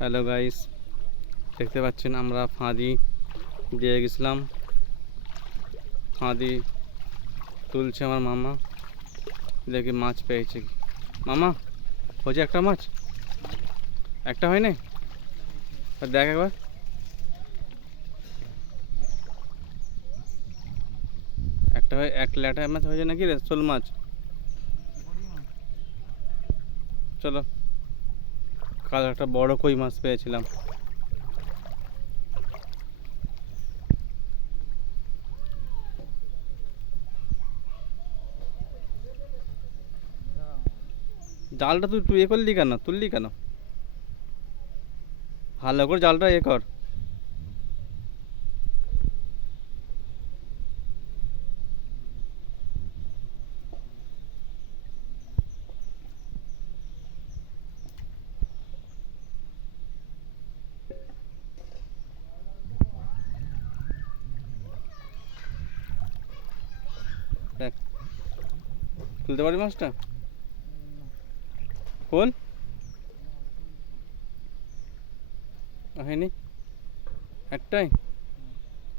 Hello guys, দেখতে পাচ্ছেন আমরা ফাঁদি দিয়ে গেছিলাম। ফাঁদি তুলছে আমার মামা। দেখি মাছ পেয়েছে মামা, হয়েছে একটা মাছ? একটা হয় আর দেখ একবার। একটা হয়, এক ল্যাটা মাছ হয়েছে নাকি রে? শোল মাছ। চলো। কাল একটা বড় কই মাছ পেয়েছিলাম। জালটা তুই তুই এ করলি কেন? তুললি কেন? ভালো করে জালটা এ কর। দেখ। তুলতে পারি মাছটা? খোল। হয়নি? একটাই?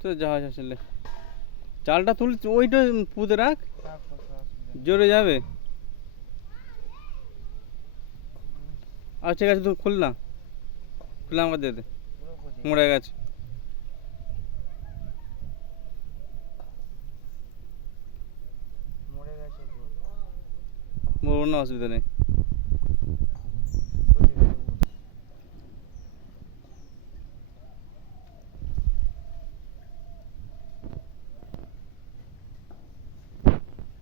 তো জাহাজ আসলে চালটা তুল, ওইটা পুঁতে রাখ। জোরে যাবে। আচ্ছা ঠিক আছে তুই খুল না। খুলে আমাকে দে দে। মরে গেছে। মরে গেছে মরবো না অসুবিধা নেই।